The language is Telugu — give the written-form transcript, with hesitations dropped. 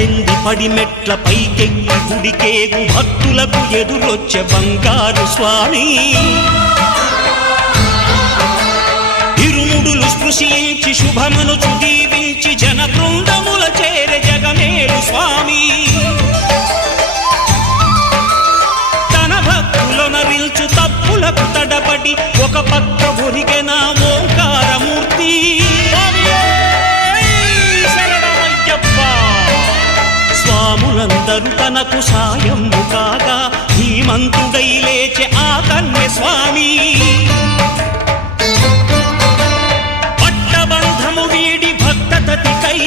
పద్దెంది పడిమెట్ల పైకెక్కి గుడికేగు భక్తులకు ఎదురొచ్చే బంగారు స్వామి ఇరుముడులు స్పృశించి శుభమనుచు దీవించి జన బృందముల చేరే జగమేలు స్వామి తన భక్తులొనరిల్చు తప్పులకు తడబడి ఒక పక్క ఒరిగెన ఓంకారమూర్తి స్వాములందరూ తనకు సాయము కాగా ధీమంతుడై లేచే ఆ కన్య స్వామి పట్టబంధము వీడి భక్తతతికై